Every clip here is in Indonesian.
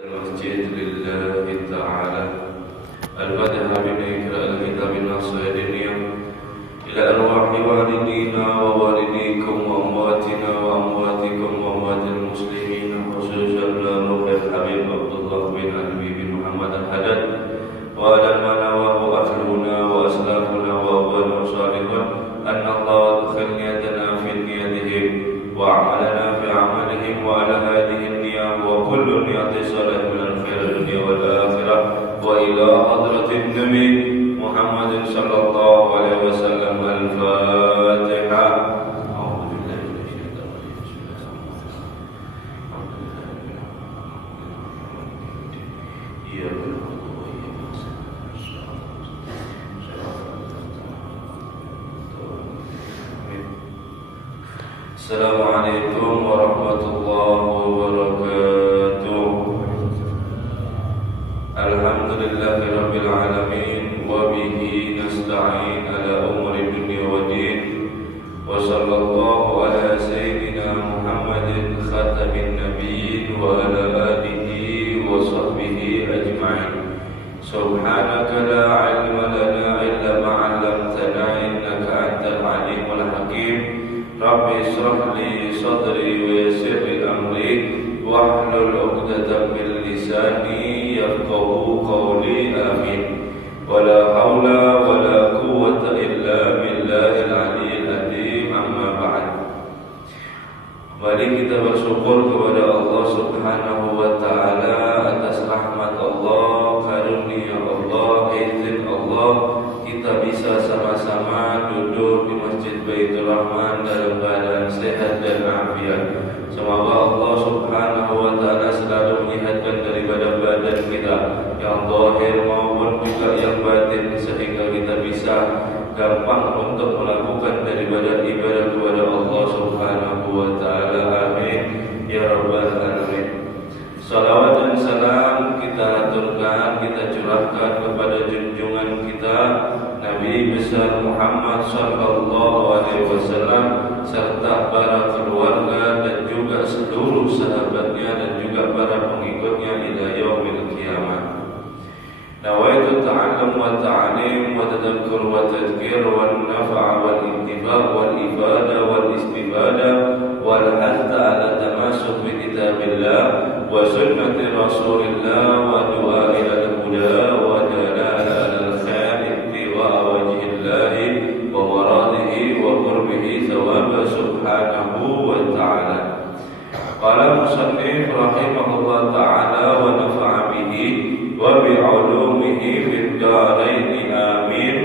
المسجد لله تعالى الفاتحة بإقراء الكتاب الناصرية إلى أرواح والدينا ووالديكم وأمواتنا وأمواتكم وأموات المسلمين خصوصا روح الحبيب عبد الله بن علي بن محمد الحداد وعلى ما نواه أهلنا وأسلافنا وأولنا صالحا أن الله أدخل نيتنا في نيتهم وعملنا في عملهم وعلى هذه النية وكل نية صالح من الخير الدنيا والآخرة وإلى حضرة النبي محمد صلى الله عليه وسلم الفاتحة. أعوذ بالله من الشيطان الرجيم. بسم الله الرحمن الرحيم. Assalamualaikum warahmatullahi wabarakatuh. Alhamdulillahi rabbil alamin wa bihi nasta'in ala umuri dunya wa din wa sallallahu ala sayyidina Muhammadin khatamin nabiyyin wa ala alihi wa sahbihi ajma'in. Subhanaka la ilma lana illa ma 'allamtana innaka antal alimul hakim. Rabbi ishrah li sadri wa yassir li amri wahlul 'uqdatam min lisani yafqahu qawli amin. Wala haula wala quwwata illa billahil aliyyil azim. Amma ba'd. Mari kita bersyukur kepada Allah Subhanahu wa taala atas rahmat Allah, karunia Allah, izin Allah kita bisa sama-sama duduk di Masjid Baitur Rahman dalam keadaan sehat dan afiat. Semoga Allah Subhanahu wa taala selalu menyehatkan daripada badan kita yang zahir maupun juga yang batin, sehingga kita bisa gampang untuk melakukan daripada ibadah kepada Allah Subhanahu wa taala. Amin ya rabbal alamin. Salawat dan salam kita aturkan, kita curahkan kepada junjungan kita Nabi besar Muhammad sallallahu alaihi wasallam serta para keluarga dan juga seluruh sahabatnya dan juga para pengikutnya ila yaumil qiyamah. Nawaitu ta'allum wa ta'lim wa tadhakkur wa tadhkir wa nafa' wal intifa' wal ibadah wal istibadah wal hatta ala tamasuk bi kitabillah wa sunnati rasulillah wa du'a ila al-huda wa jalala al-khair ittiwa wajhillahi wa maradihi wa qurbihi thawaba subhanahu wa ta'ala. Qala musannif rahimahullah ta'ala wa nafa'a bihi wa bi'ulumihi fid darain amin.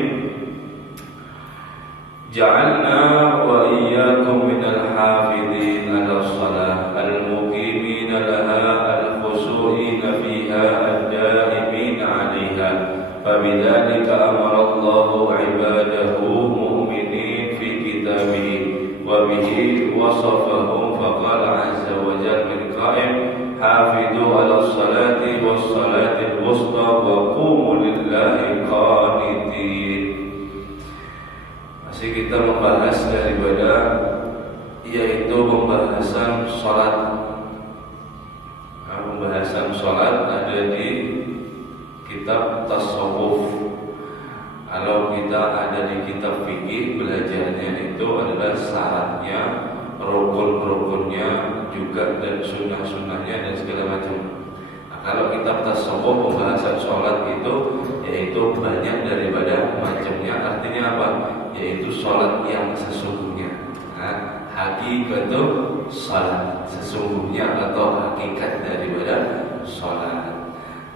Ja'alna wa iyyakum minal hafidhin 'ala shalah al-muqimin laha al-khushu'in fiha ad-da'imin 'alayha. Fabidzalika amara Allahu 'ibadahu mu'minin fi kitabihi wa bihi wasafahum faqala 'azza wa jalla min qa'im hafidu 'ala sholati was salatil wusta wa qumu lillahi qanitin. Masih kita membahas daripada yaitu pembahasan sholat. Pembahasan sholat ada di kitab tasawuf. Kalau kita ada di kitab fikih, belajarnya itu adalah syaratnya, rukun-rukunnya juga dan sunnah-sunnahnya dan segala macam. Nah, kalau kitab tasawuf pembahasan sholat itu yaitu banyak daripada macamnya. Artinya apa? Yaitu sholat yang sesungguhnya. Nah, hakikatul sholat sesungguhnya atau hakikat daripada sholat.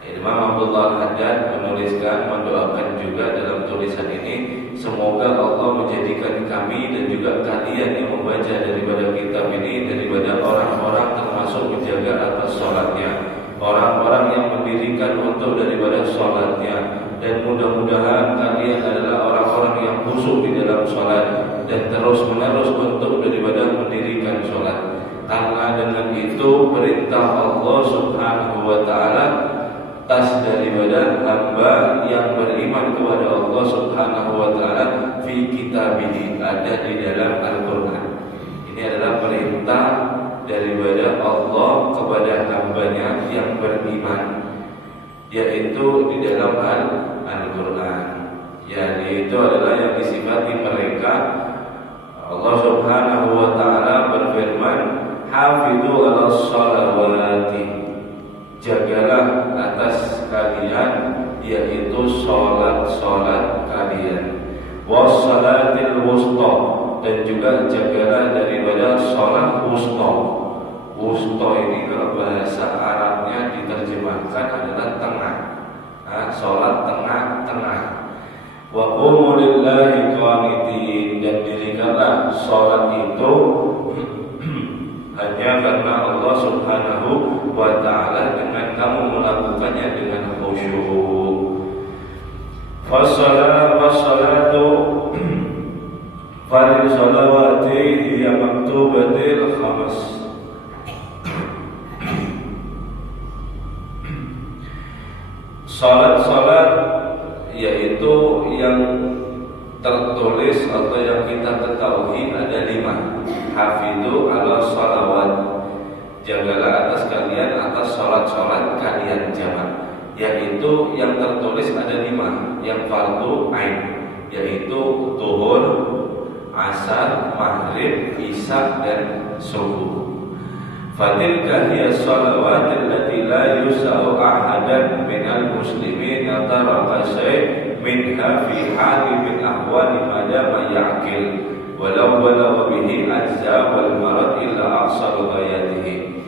Imam Abdullah Al-Haddad menuliskan, mendoakan juga dalam tulisan ini, semoga Allah menjadikan kami dan juga kalian yang membaca daripada kitab ini daripada orang-orang termasuk menjaga atas sholatnya, orang-orang yang mendirikan untuk daripada sholatnya, dan mudah-mudahan kalian adalah orang-orang yang khusyuk di dalam sholat dan terus-menerus untuk daripada mendirikan sholat. Karena dengan itu perintah Allah Subhanahu wa taala atas daripada hamba yang beriman kepada Allah Subhanahu wa taala fi kitabihi, ada di dalam Al-Qur'an. Ini adalah perintah daripada Allah kepada hambanya yang beriman, yaitu di dalam Al-Quran. Yaitu adalah yang disifati mereka. Allah Subhanahu wa ta'ala berfirman, hafidhu ala sholawati, jagalah atas kalian, yaitu sholat kalian, wassalatil wusta, dan juga jagalah daripada sholat wusta. Wusta ini kalau bahasa Arabnya diterjemahkan adalah tengah, sholat tengah-tengah. Wa qumu lillahi qanitin, dan dirikanlah sholat itu hanya karena Allah Subhanahu wa ta'ala dengan kamu melakukannya dengan khusyuk. Fassalatu fal salawati hiya maktubatil khamas. Salat yaitu yang tertulis atau yang kita ketahui ada 5. Hafidhu ala sholawat, jagalah atas kalian atas sholat kalian jamak. Yaitu yang tertulis ada 5. Yang fardu ain, yaitu zuhur, asar, maghrib, isya, dan subuh. Fatilka hiya sholawat allati la yusa'u ahadan minal muslimin taraka syai' minha fi hali min ahwali madama ya'qil walau balagha bihi azza wal marad illa aqsar ghayatihi.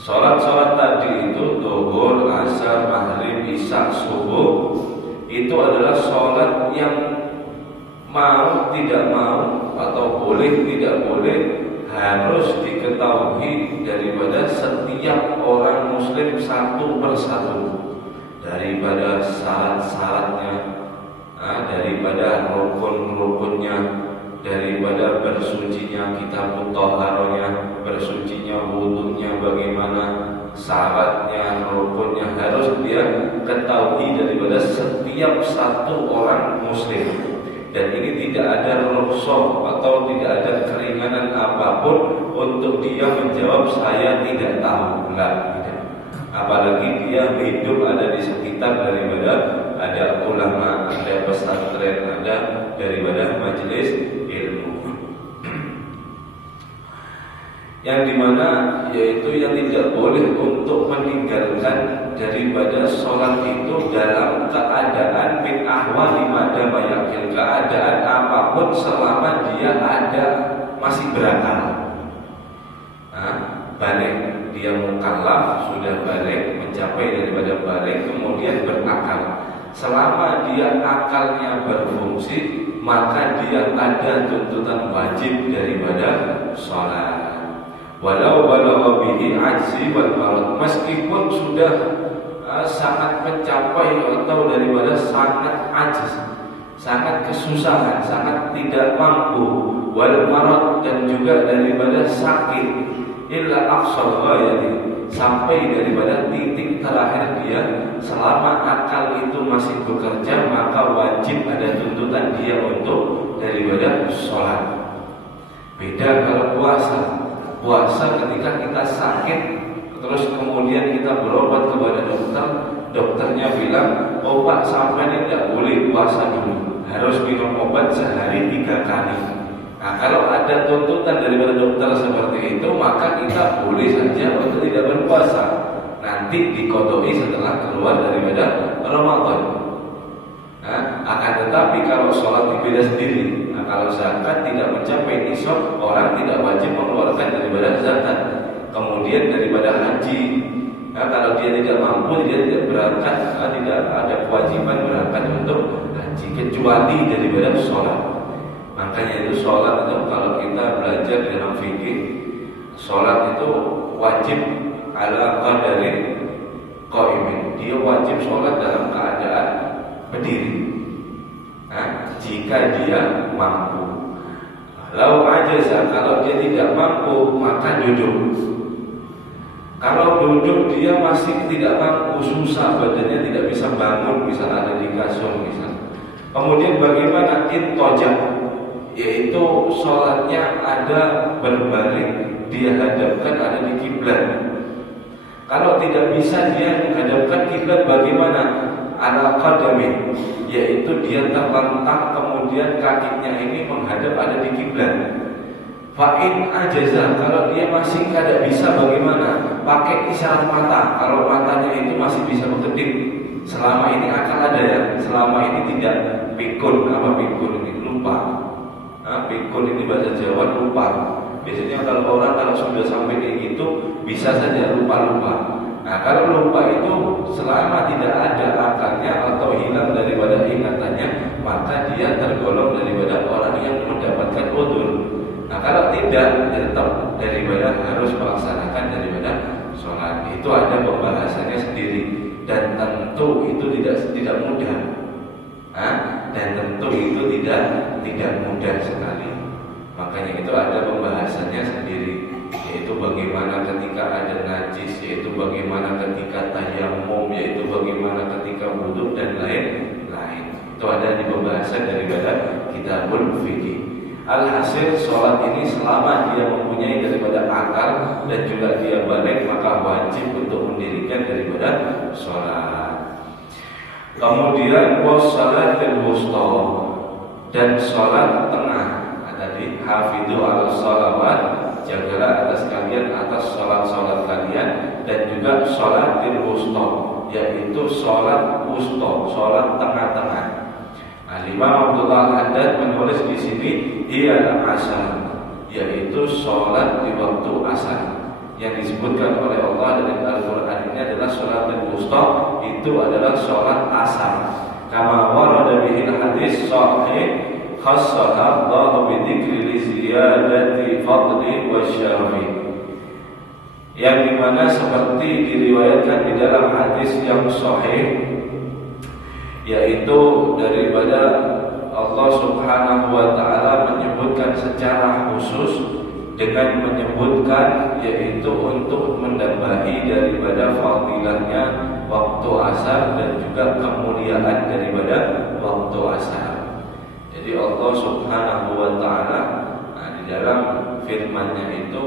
Salat tadi itu zuhur, asar, maghrib, isya, subuh, itu adalah salat yang mau tidak mau atau boleh tidak boleh harus diketahui daripada setiap orang muslim satu persatu, daripada syarat-syaratnya, daripada rukun-rukunnya, daripada bersucinya kitab thaharahnya, bersucinya wudunya bagaimana, syaratnya, rukunnya, harus dia ketahui daripada setiap satu orang muslim. Dan ini tidak ada rukhsah atau tidak ada keringanan apapun untuk dia menjawab saya tidak tahu. Tidak. Apalagi dia hidup ada di sekitar daripada ada ulama, ada pesantren, ada daripada majelis ilmu. Yang dimana yaitu yang tidak boleh untuk meninggalkan daripada sholat itu dalam keadaan min ahwali madama yakil, keadaan apapun selama dia ada masih berakal. Balik, dia mukallaf, sudah balik, mencapai daripada balik, kemudian berakal. Selama dia akalnya berfungsi, maka dia ada tuntutan wajib daripada sholat. Walau balagha bihi ajzi wal marad, meskipun sudah sangat mencapai atau daripada sangat ajiz, sangat kesusahan, sangat tidak mampu, wal marad, dan juga daripada sakit, illa aqsal ghayati, sampai daripada titik terakhir dia, selama akal itu masih bekerja, maka wajib ada tuntutan dia untuk daripada sholat. Beda kalau puasa. Puasa ketika kita sakit, terus kemudian kita berobat kepada dokter, dokternya bilang, oh Pak, sampai ini tidak boleh puasa dulu, harus minum obat sehari 3 kali. Nah, kalau ada tuntutan daripada dokter seperti itu, maka kita boleh saja untuk tidak berpuasa. Nanti dikodoi setelah keluar daripada Ramadan. Akan tetapi kalau sholat dibeda sendiri. Kalau zakat tidak mencapai nisab, orang tidak wajib mengeluarkan daripada zakat. Kemudian daripada haji, kalau dia tidak mampu, dia tidak berangkat, tidak ada kewajiban berangkat untuk haji kecuali daripada sholat. Makanya itu sholat itu kalau kita belajar dalam fikih, sholat itu wajib ala qadari qaimin. Dia wajib sholat dalam keadaan berdiri. Jika dia mampu. Lau ajaza, kalau dia tidak mampu, maka duduk. Kalau duduk dia masih tidak mampu, susah, badannya tidak bisa bangun, misalnya ada di kasur misalnya. Kemudian bagaimana intojak, yaitu sholatnya ada berbaring dia hadapkan ada di kiblat. Kalau tidak bisa dia menghadapkan kiblat, bagaimana? Ala qadami, yaitu dia terlentang kemudian kakinya ini menghadap ada di kiblat. Fa'in ajaza, kalau dia masih tidak bisa, bagaimana? Pakai isyarat mata. Kalau matanya itu masih bisa berkedip, selama ini akal ada ya, selama ini tidak pikun. Apa pikun ini? Lupa. Pikun ini bahasa Jawa, lupa. Biasanya kalau orang kalau sudah sampai kayak gitu bisa saja lupa-lupa. Nah, kalau lupa itu selama tidak ada akalnya atau hilang daripada ingatannya, maka dia tergolong daripada orang yang mendapatkan udzur. Nah, kalau tidak, tetap daripada harus melaksanakan daripada sholat. Itu ada pembahasannya sendiri, dan tentu itu tidak mudah. Dan tentu itu tidak mudah sekali. Makanya itu ada pembahasannya sendiri, yaitu bagaimana ketika ada najis, yaitu bagaimana ketika tayammum, yaitu bagaimana ketika wudhu dan lain-lain. Itu ada di pembahasan daripada kitabul fikih. Alhasil sholat ini selama dia mempunyai daripada akal dan juga dia balik, maka wajib untuk mendirikan daripada sholat. Kemudian wassalatul wusta, dan sholat tengah. Tadi hafidhu ala sholawat, jagalah atas kalian atas sholat-sholat kalian, dan juga sholatil wusta, yaitu sholat wusta, sholat tengah-tengah. Imam Abdullah Al-Haddad menulis di sini ialah asar, yaitu sholat di waktu asar yang disebutkan oleh Allah dalam Al-Quran ini adalah sholatul wusta, itu adalah sholat asar. Kama warada bihil hadis sahih khassaha Allah bidzikri li ziyadati fadli wa syarafi, yang dimana seperti diriwayatkan di dalam hadis yang sahih, yaitu daripada Allah Subhanahu wa ta'ala menyebutkan secara khusus dengan menyebutkan, yaitu untuk menambahi daripada fadilahnya waktu asar dan juga kemuliaan daripada waktu asar. Jadi Allah Subhanahu wa ta'ala di dalam firman-Nya itu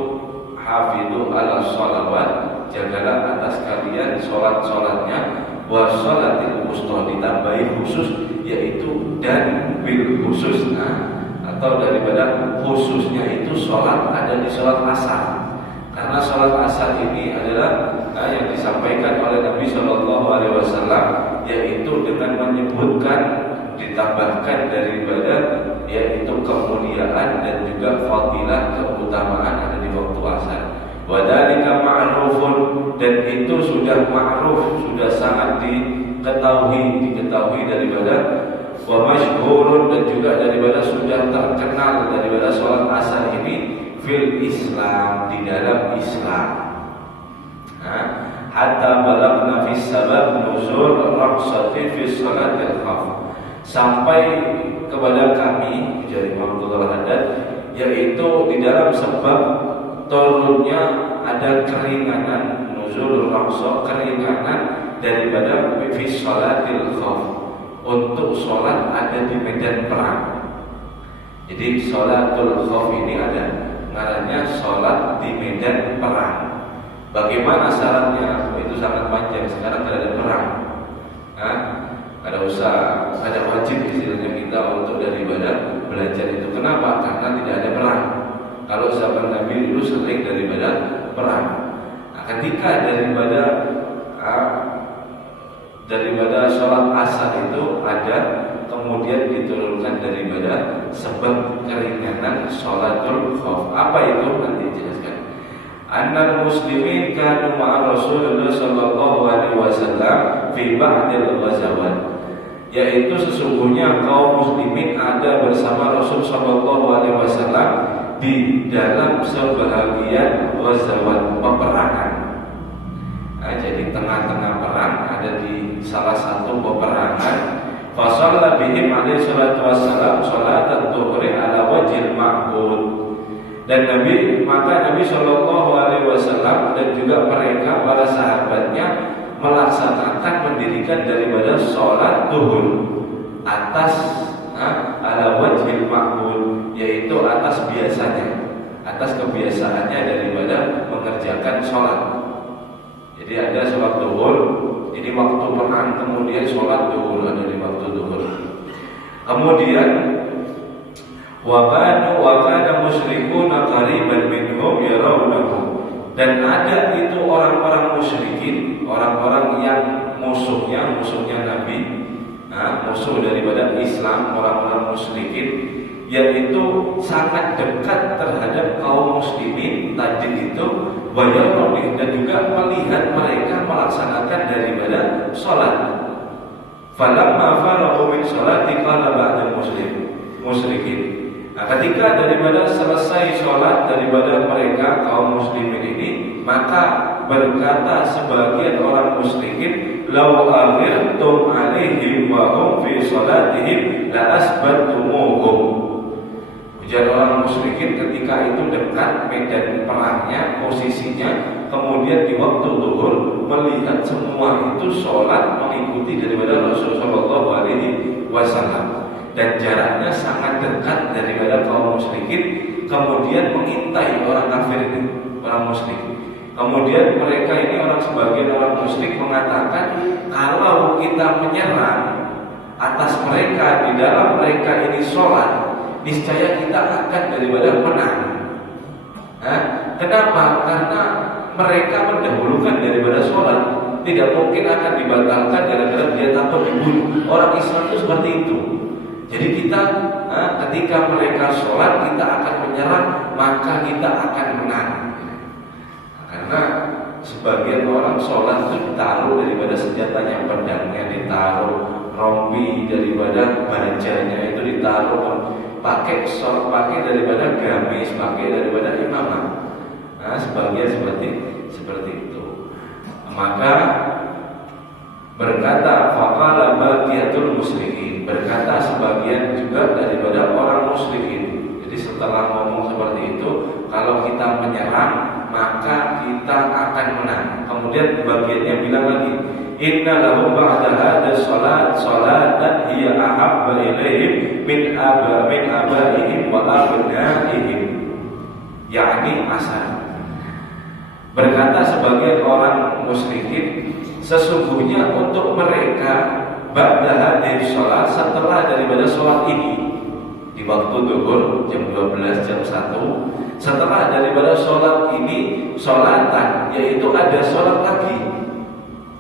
hafidhu ala sholawat, jagalah atas kalian sholat-sholatnya, wa sholatil wusta, ditambahi khusus, yaitu dan bil khusus. Atau daripada khususnya itu sholat ada di sholat asar, karena sholat asar ini adalah yang disampaikan oleh Nabi SAW, yaitu dengan menyebutkan, ditambahkan daripada yaitu kemuliaan dan juga fadilah keutamaan ada di waktu asar. Wadhalika ma'rufun, dan itu sudah ma'ruf, sudah sangat diketahui daripada wa masyhurun, dan juga daripada sudah terkenal daripada sholat asar ini fil Islam, di dalam Islam. Hatta balagna fis sabab nuzul raqsati fi sholatil khawf, sampai kepada kami dari Imam Abdullah Al-Haddad, yaitu di dalam sebab turunnya ada keringanan, nuzul raqsa, keringanan daripada fi sholatil khawf, untuk sholat ada di medan perang. Jadi sholatul khawf ini ada ngarannya sholat di medan perang. Bagaimana syaratnya? Itu sangat panjang. Sekarang tidak ada perang, ada usah, ada wajib istilahnya kita untuk daripada belajar itu. Kenapa? Karena tidak ada perang. Kalau zaman Nabi dulu sering daripada perang. Ketika daripada sholat asar itu ada, kemudian diturunkan daripada sebab keringanan sholatul khawf. Apa itu? Nanti dijelaskan. Annal muslimin kanu ma'a Rasulullah sallallahu alaihi wasallam fi ba'dil ghazawat, yaitu sesungguhnya kaum muslimin ada bersama Rasul sallallahu alaihi wasallam di dalam sebahagian ghazawat, peperangan. Jadi tengah-tengah perang ada di salah satu peperangan. Fa shalla bihim alaihi salatu wassalam sholatan dhuhri ala wajhil ma'bud, dan maka Nabi Shallallahu Alaihi Wasallam dan juga mereka para sahabatnya melaksanakan mendirikan daripada sholat duhur atas ala wajhil ma'mul, yaitu atas biasanya, atas kebiasaannya daripada mengerjakan sholat. Jadi ada sholat duhur, jadi waktu perang kemudian sholat duhur ada di waktu duhur. Kemudian wakana musyrikuna qariban minhum yarawnahu, dan ada itu orang-orang musyrikin, orang-orang yang musuhnya Nabi, musuh daripada Islam, orang-orang musyrikin, yaitu sangat dekat terhadap kaum muslimin tadi itu, wayarawih, dan juga melihat mereka melaksanakan daripada sholat. Falamma faraghu min sholati qala ba'dul musyrikin. Nah, ketika daripada selesai sholat daripada mereka kaum muslimin ini, maka berkata sebagian orang musyrikin, "Law aghirtum 'alaihim wa hum fi sholatihim la asbatumuhum." Ujar orang musyrikin ketika itu dekat medan perangnya, posisinya, kemudian di waktu zuhur melihat semua itu sholat mengikuti daripada Rasulullah Shallallahu Alaihi Wasallam, dan jaraknya sangat dekat daripada kaum musyrikin, kemudian mengintai orang kafir ini, orang musyrik. Kemudian mereka ini sebagian orang musyrik mengatakan, kalau kita menyerang atas mereka, di dalam mereka ini sholat, niscaya kita akan daripada menang. Kenapa? Karena mereka mendahulukan daripada sholat, tidak mungkin akan dibatalkan gara-gara dia takut dibunuh. Orang Islam itu seperti itu. Jadi kita ketika mereka sholat, kita akan menyerang, maka kita akan menang. Karena sebagian orang sholat itu ditaruh daripada senjatanya, pedangnya ditaruh, rompi daripada bajanya itu ditaruh, pakai daripada gamis, pakai daripada imamah. Sebagian seperti itu. Maka berkata faqala baqiyatul musyrikin, berkata sebagian juga daripada orang musyrikin. Jadi setelah ngomong seperti itu, kalau kita menyerang maka kita akan menang. Kemudian bagiannya bilang lagi, inna lahum ba'da hadha salatan hiya ahabba ilaihim min abaihim wa abnaihim, yakni asar. Berkata sebagian orang musyrikin, sesungguhnya untuk mereka ba'da hadhihi shalah, setelah daripada sholat ini di waktu zuhur jam 12 jam 1, setelah daripada sholat ini sholatan, yaitu ada sholat lagi,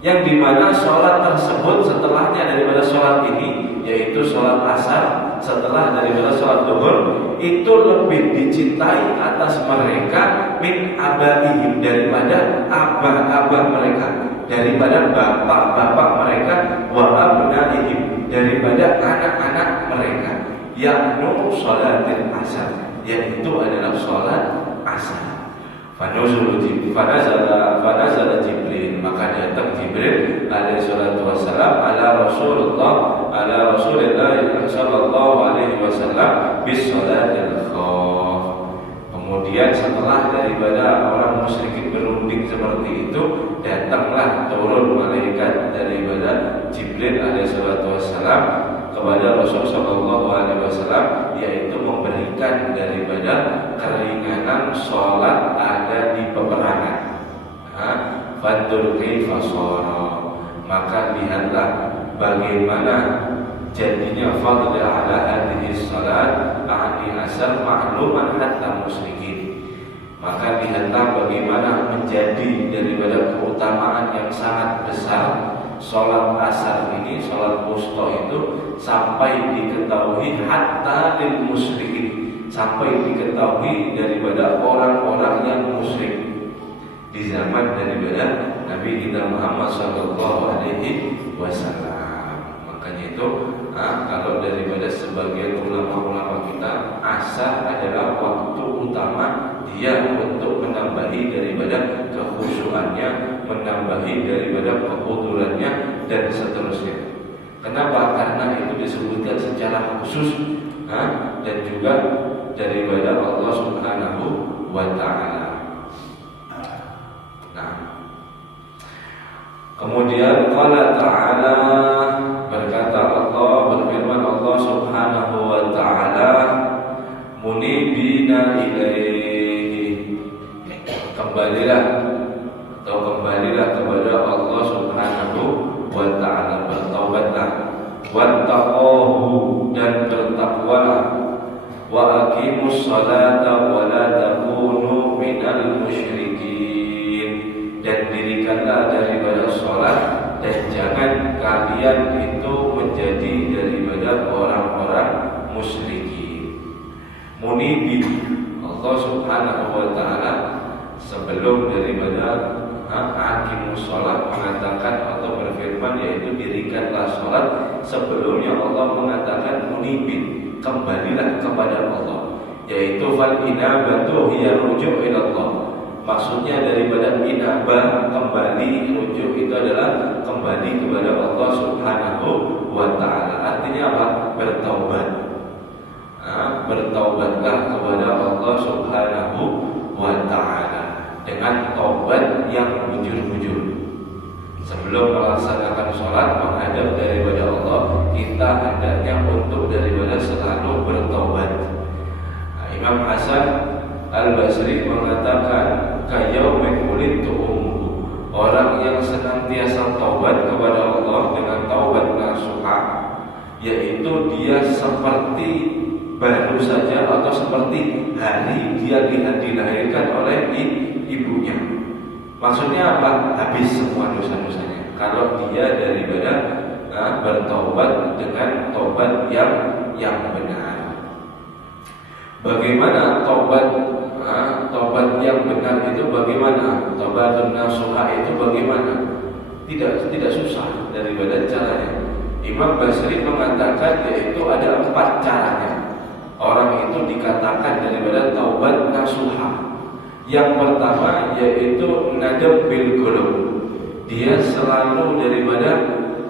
yang dimana sholat tersebut setelahnya daripada sholat ini, yaitu sholat asar, setelah daripada sholat zuhur, itu lebih dicintai atas mereka min abaihim, daripada abah-abah mereka, daripada bapak-bapak mereka, wa abnaihim, daripada anak-anak mereka, yaknu sholatil asar, yaitu adalah sholat asar. Fanazala Jibril, maka datang Jibril alaihi salatu wassalam ala Rasulillah sallallahu alaihi wasallam bis sholatil khauf. Kemudian setelah daripada orang musyrikin berunding seperti itu, datanglah turun malaikat daripada Jibril alaihi salatu wassalam kepada Rasul sallallahu alaihi wasallam, yaitu memberikan daripada keringanan sholat ada di peperangan. Fandur kaifa shara, maka lihatlah bagaimana jadinya fadl ala hadhihi salat ahli asar ma'luman hatta musyrikin. Maka lihatlah bagaimana menjadi daripada keutamaan yang sangat besar sholat asar ini, sholat wusta itu, sampai diketahui hatta lil musyrikin, sampai diketahui daripada orang-orang yang musyrik di zaman daripada Nabi kita Muhammad sallallahu alaihi wasallam. Makanya itu kalau daripada sebagian ulama-ulama kita, asar adalah waktu utama dia untuk menambahi daripada kekhusyuannya, menambahi daripada kehudurannya, dan seterusnya. Kenapa? Karena itu disebutkan secara khusus dan juga daripada Allah Subhanahu wa ta'ala. Kemudian qala ta'ala, berkata Allah, berfirman Allah Subhanahu wa ta'ala, munibina ilaih, kembalilah kepada Allah Subhanahu wa ta'ala, bertaubatlah, wattaqahu, dan bertakwalah, wa aqimus salata wa la takunu minal musyrikin, dan dirikanlah daripada sholat dan jangan kalian itu menjadi daripada orang-orang musyrikin. Munibin, Allah Subhanahu wa ta'ala sebelum daripada aqimus sholat mengatakan atau berfirman, yaitu dirikanlah sholat, sebelumnya Allah mengatakan munibin, kembalilah kepada Allah, yaitu fal inabatu hiya rujuk ila Allah. Maksudnya daripada inabah, kembali, rujuk itu adalah kembali kepada Allah Subhanahu wa ta'ala. Artinya apa? Bertaubat. Bertaubatlah kepada Allah Subhanahu wa ta'ala dengan taubat yang bujur-bujur. Sebelum melaksanakan sholat menghadap daripada Allah, kita hendaknya untuk daripada selalu bertaubat. Imam Hasan Al-Basri mengatakan, kayaumin wulidtu ummuhu, orang yang senantiasa taubat kepada Allah dengan taubat nasuha, yaitu dia seperti baru saja atau seperti hari dia dilahirkan oleh ibunya. Maksudnya apa? Habis semua dosa-dosanya kalau dia daripada bertaubat dengan taubat yang benar. Bagaimana taubat yang benar itu? Bagaimana taubatun nasuha itu? Bagaimana? Tidak susah daripada caranya. Imam Basri mengatakan yaitu ada 4 caranya. Orang itu dikatakan daripada taubat nasuha. Yang pertama yaitu nadab bil qulub. Dia selalu daripada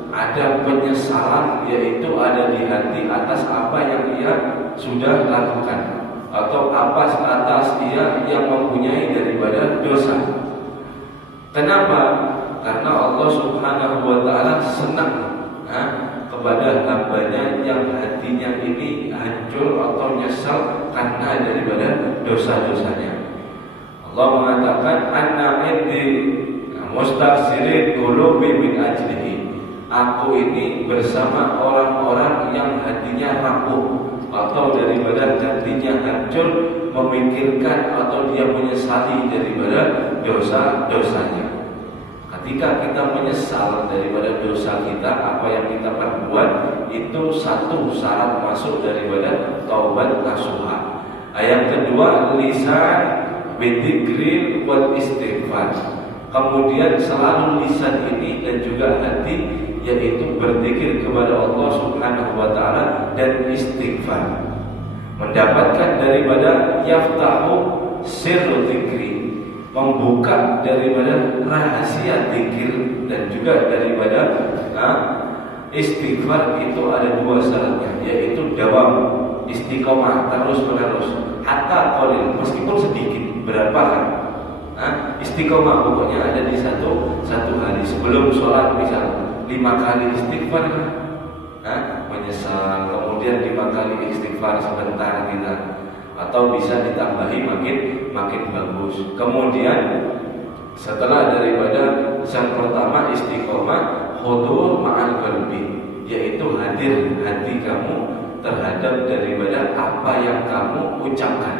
ada penyesalan, yaitu ada di hati atas apa yang dia sudah lakukan atau apa atas dia yang mempunyai daripada dosa. Kenapa? Karena Allah Subhanahu wa ta'ala senang kepada hambanya yang hatinya ini hancur atau nyesal karena daripada dosa-dosanya. Allah mengatakan, anna indi mustaghsirin qulubi min ajlihi, aku ini bersama orang-orang yang hatinya rapuh atau daripada hatinya hancur, memikirkan atau dia menyesali daripada dosa-dosanya. Ketika kita menyesal daripada dosa kita, apa yang kita perbuat, itu satu syarat masuk daripada taubat nasuha. Yang kedua, lisan bidzikril wal istighfar. Kemudian selalu lisan ini dan juga hati, yaitu berzikir kepada Allah Subhanahu wa ta'ala dan istighfar. Mendapatkan daripada yaftahu sirru dzikri, membuka daripada rahasia zikir, dan juga daripada istighfar itu ada 2 syaratnya, yaitu dawam, istiqomah, terus menerus, hatta qalil, meskipun sedikit, berapa kan? Istiqomah pokoknya ada di satu hari. Sebelum sholat misal 5 kali istighfar, menyesal, kemudian 5 kali istighfar sebentar kita, atau bisa ditambahi makin bagus. Kemudian setelah daripada yang pertama istiqomah, hudur ma'al qalbi, yaitu hadir hati kamu terhadap daripada apa yang kamu ucapkan.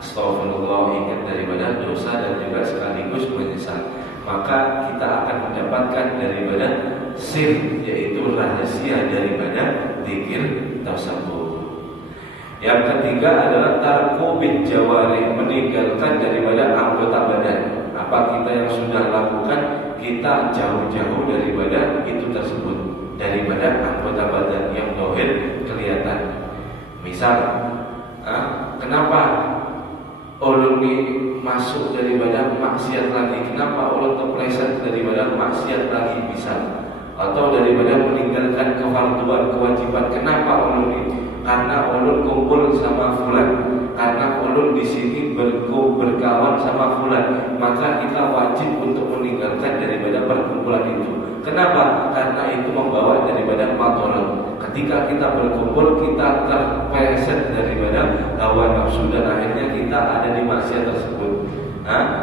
Astagfirullah, ingat daripada dosa dan juga sekaligus menyesal, maka kita akan mendapatkan daripada sir, yaitu rahasia daripada zikir tersebut. Yang ketiga adalah tarku bil jawarih, meninggalkan daripada anggota badan. Apa kita yang sudah lakukan, kita jauh-jauh daripada itu tersebut, daripada anggota badan yang dohir kelihatan. Misal, kenapa ulun ini masuk daripada maksiat lagi? Kenapa ulun terpeleset daripada maksiat lagi? Bisa. Atau daripada meninggalkan kefarduan, kewajiban. Kenapa ulun ini? Karena ulun kumpul sama fulan, karena ulun di sini berkawan sama fulan, maka kita wajib untuk meninggalkan daripada perkumpulan itu. Kenapa? Karena itu membawa daripada madarat. Ketika kita berkumpul, kita terpeleset daripada hawa nafsu dan akhirnya kita ada di maksiat tersebut.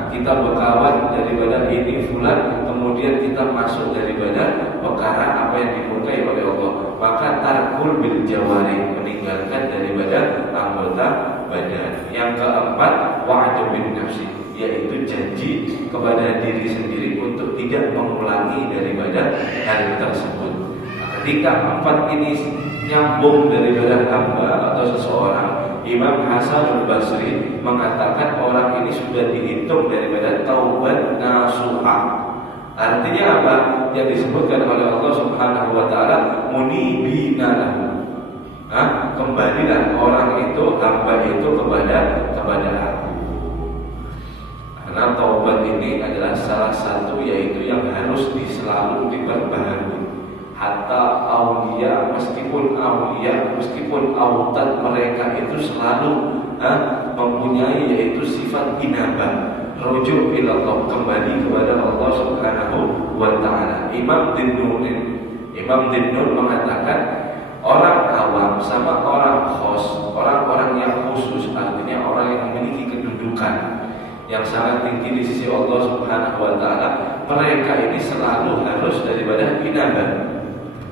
Kita berkawan daripada ini fulan, kemudian kita masuk daripada perkara apa yang dimurkai oleh Allah. Maka tarkul bil jawari, meninggalkan daripada anggota badan. Yang keempat, wa'du bin nafsi, yaitu janji kepada diri sendiri untuk tidak mengulangi daripada hal tersebut. Ketika empat ini nyambung daripada hamba atau seseorang, Imam Hasan al-Basri mengatakan orang ini sudah dihitung daripada taubat nasuha. Artinya apa? Yang disebutkan oleh Allah Subhanahu wa taala, munibina lahu. Kembalilah orang itu, hamba itu kepada aku. Karena taubat ini adalah salah satu yaitu yang harus selalu diperbaharui. Hatta aulia, meskipun autad mereka itu selalu mempunyai yaitu sifat inabah, rujuk ila Allah, kembali kepada Allah Subhanahu wa taala. Imam Dinnun mengatakan orang awam sama orang khos, orang-orang yang khusus, artinya orang yang memiliki kedudukan yang sangat tinggi di sisi Allah Subhanahu wa taala, mereka ini selalu harus daripada inabah,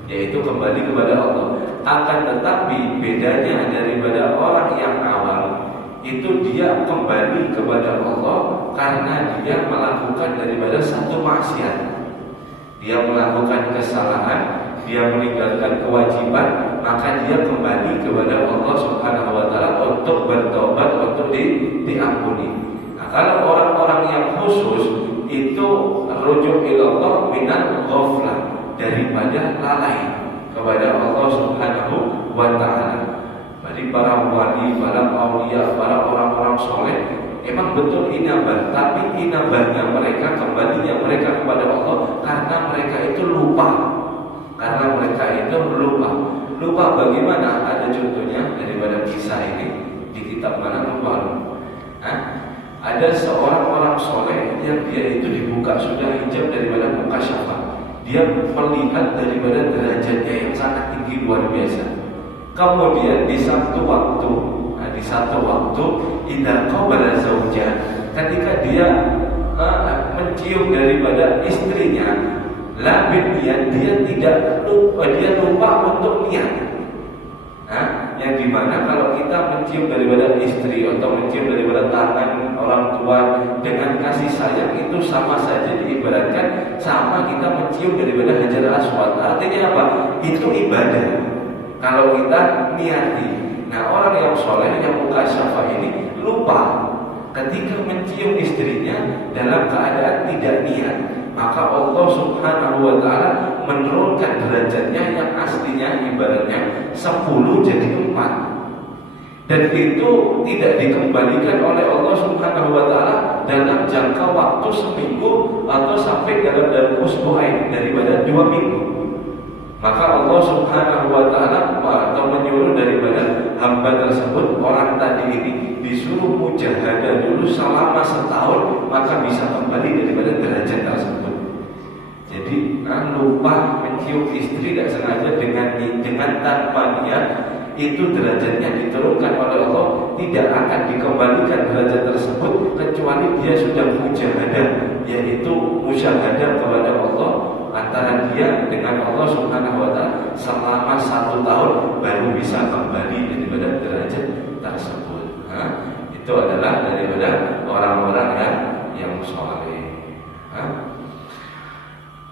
yaitu kembali kepada Allah. Akan tetapi bedanya daripada orang yang awam, itu dia kembali kepada Allah karena dia melakukan daripada satu maksiat. Dia melakukan kesalahan, dia meninggalkan kewajiban, maka dia kembali kepada Allah Subhanahu wa taala untuk bertobat, untuk diampuni. Nah, kalau orang-orang yang khusus itu rujuk ilallah minal ghaflah, daripada lalai kepada Allah Subhanahu wa taala. Jadi para wali, para aulia, para orang-orang soleh memang betul inabah, tapi inabahnya mereka, kembalinya mereka kepada Allah karena mereka itu lupa. Lupa bagaimana? Ada contohnya daripada kisah ini di kitab mana lupa. Ada seorang orang soleh yang dia itu dibuka sudah hijab daripada mukasyafah. Dia melihat daripada derajatnya yang sangat tinggi, luar biasa. Kemudian di satu waktu, idza qabala zaujah, ketika dia mencium daripada istrinya, la niat, dia lupa untuk niat. Yang dimana kalau kita mencium daripada istri atau mencium daripada tangan orang tua dengan kasih sayang, itu sama saja diibaratkan sama kita mencium daripada Hajar Aswad. Artinya apa? Itu ibadah kalau kita niati. Nah, orang yang soleh, yang mukasyafah ini lupa ketika mencium istrinya dalam keadaan tidak niat, maka Allah Subhanahu wa taala menurunkan derajatnya yang aslinya ibaratnya 10 jadi 4. Dan itu tidak dikembalikan oleh Allah Subhanahu wa taala dalam jangka waktu seminggu atau sampai dalam usbu'ain, daripada 2 minggu. Maka Allah Subhanahu wa taala atau menyuruh daripada hamba tersebut, orang tadi ini disuruh mujahadah dulu selama setahun, maka bisa kembali daripada derajat tersebut. Jadi lupa mencium istri tidak sengaja dengan tanpa niat, itu derajatnya diturunkan oleh Allah, tidak akan dikembalikan derajat tersebut kecuali dia sudah mujahadah, yaitu musyahadah kepada Allah antara dia dengan Allah Subhanahu wa taala selama 1 tahun, baru bisa kembali daripada derajat tersebut. Itu adalah daripada orang-orang yang saleh.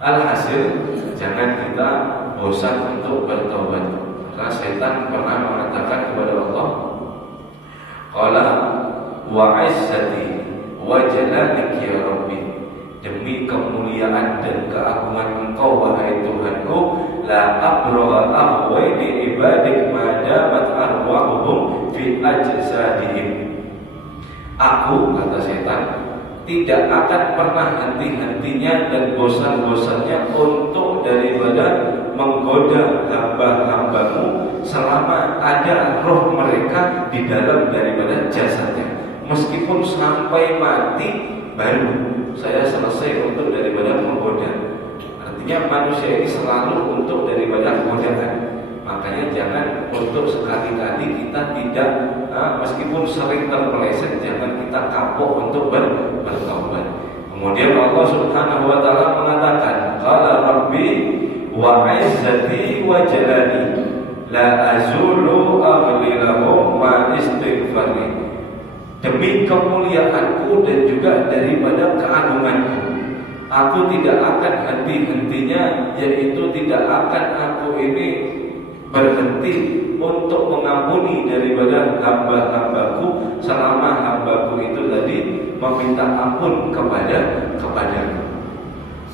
Alhasil, jangan kita bosan untuk bertobat. Karena setan pernah mengatakan kepada Allah, qala wa 'izzati wa jalalik ya Rabbi, demi kemuliaan dan keagungan Engkau wahai Tuhanku, la abragha ahwaini ibadik ma damat arwahuhum fi ajsadihim. Aku, kata setan, tidak akan pernah henti-hentinya dan bosan-bosannya untuk daripada menggoda hamba-hambamu selama ada roh mereka di dalam daripada jasadnya. Meskipun sampai mati baru saya selesai untuk daripada menggoda. Artinya manusia ini selalu untuk daripada godaan. Makanya jangan untuk sekali-kali kita tidak meskipun sering terpeleset, jangan kita kapok untuk bertaubat. Kemudian Allah Subhanahu wa taala mengatakan, qala rabbi wa 'izzati wa jalali la azulu aghlilahum ma istighfari. Demi kemuliaanku dan juga daripada keagunganku, aku tidak akan henti-hentinya, yaitu tidak akan aku ini berhenti untuk mengampuni daripada hamba-hambaku selama hambaku itu tadi meminta ampun kepadaku.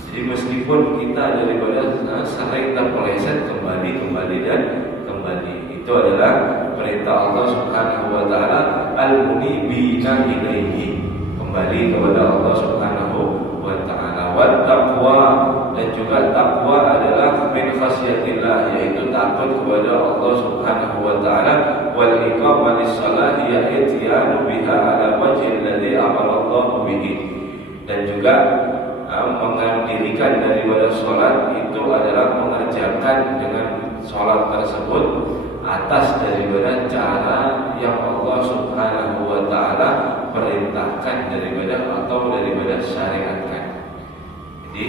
Jadi meskipun kita daripada sering terpeleset kembali dan kembali, itu adalah perintah Allah Subhanahu wa taala, al-munibina ilaihi, kembali kepada Allah Subhanahu wa taala. Wa taqwa, dan juga takwa adalah min khasyatillah, yaitu takut kepada Allah Subhanahu wa taala. Wal iqamah lis-shalah ya ityanu biha ala wajhi alladhi amara Allah bihi, dan juga mengandirikan daripada sholat itu adalah mengerjakan dengan sholat tersebut atas daripada cara yang Allah Subhanahu wa taala perintahkan daripada syariatkan. Jadi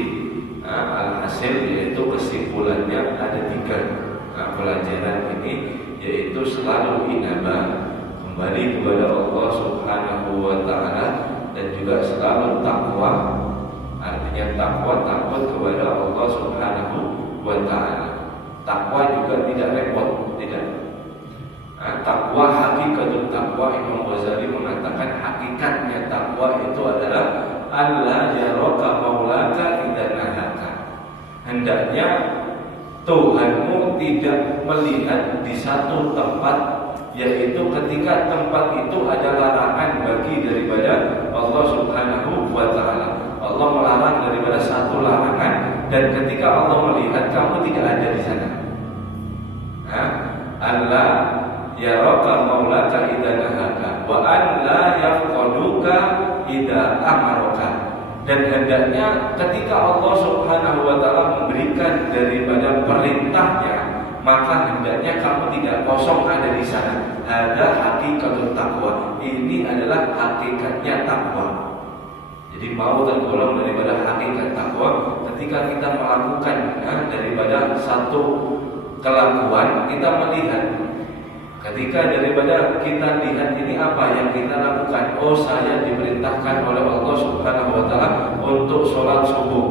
alhasil yaitu kesimpulannya ada 3 pelajaran ini, yaitu selalu inabah, kembali kepada Allah Subhanahu wa taala, dan juga selalu takwa. Artinya takwa, takut kepada Allah Subhanahu wa taala. Takwa juga tidak repot, tidak. Takwa, hakikatul takwa, Imam Ghazali mengatakan hakikatnya takwa itu adalah Allah yaraka maulaka idza nahaka. Hendaknya Tuhanmu tidak melihat di satu tempat, yaitu ketika tempat itu ada larangan bagi daripada Allah Subhanahu wa taala. Allah melarang daripada satu larangan, dan ketika Allah melihat kamu tidak ada di sana. Allah yaraka maulaka idza nahaka wa an la yafqaduka idza amaraka. Dan hendaknya ketika Allah Subhanahu wa taala memberikan daripada perintahnya, maka hendaknya kamu tidak kosong ada di sana. Ada hakikatul takwa. Ini adalah hakikatnya takwa. Jadi mau tergolong daripada hakikat takwa ketika kita melakukan daripada satu kelakuan, kita melihat. Ketika daripada kita lihat ini apa yang kita lakukan, oh saya diperintahkan oleh Allah Subhanahu wa taala untuk sholat subuh.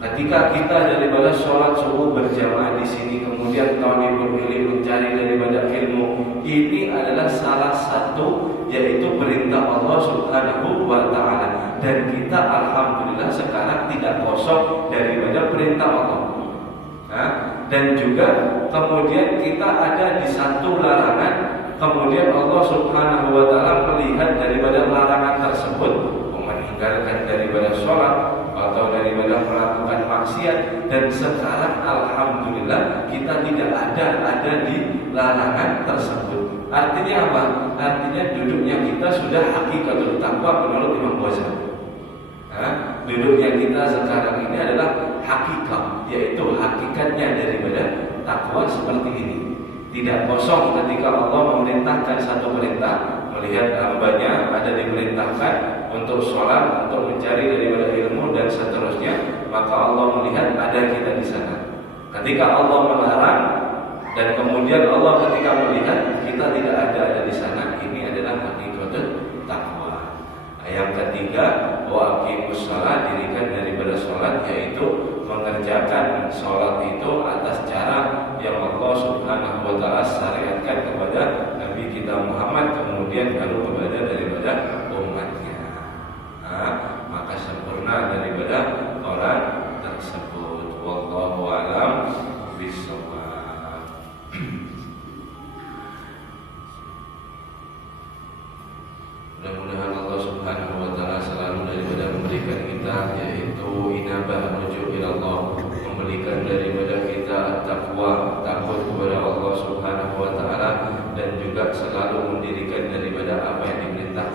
Ketika kita daripada sholat subuh berjamaah di sini, kemudian talibul ilmi mencari daripada ilmu, ini adalah salah satu yaitu perintah Allah Subhanahu wa taala. Dan kita alhamdulillah sekarang tidak kosong daripada perintah Allah. Dan juga kemudian kita ada di satu larangan, kemudian Allah Subhanahu wa taala melihat daripada larangan tersebut, meninggalkan daripada sholat atau daripada melakukan maksiat, dan sekarang alhamdulillah kita tidak ada di larangan tersebut. Artinya apa? Artinya duduknya kita sudah hakikatul takwa menurut Imam Ghazali. Duduknya kita sekarang ini adalah hakikat, yaitu hakikatnya daripada takwa seperti ini. Tidak kosong ketika Allah memerintahkan satu perintah, melihat hambanya ada diperintahkan untuk sholat, untuk mencari daripada ilmu dan seterusnya, maka Allah melihat ada kita di sana. Ketika Allah melarang dan kemudian Allah ketika melihat kita tidak ada di sana, ini adalah hakikatul takwa. Yang ketiga, wa aqimus shalah, dirikan daripada sholat, yaitu mengerjakan sholat itu atas cara yang Allah Subhanahu wa taala syariatkan kepada Nabi kita Muhammad, kemudian baru kepada daripada umatnya. Maka sempurna daripada orang tersebut. Wallahu a'lam bishawab. Mudah-mudahan Allah Subhanahu wa taala selalu daripada memberikan kita yaitu inabah, rujuk ila Allah, memberikan daripada kita takwa, takut kepada Allah Subhanahu wa taala, dan juga selalu mendirikan daripada apa yang diperintahkan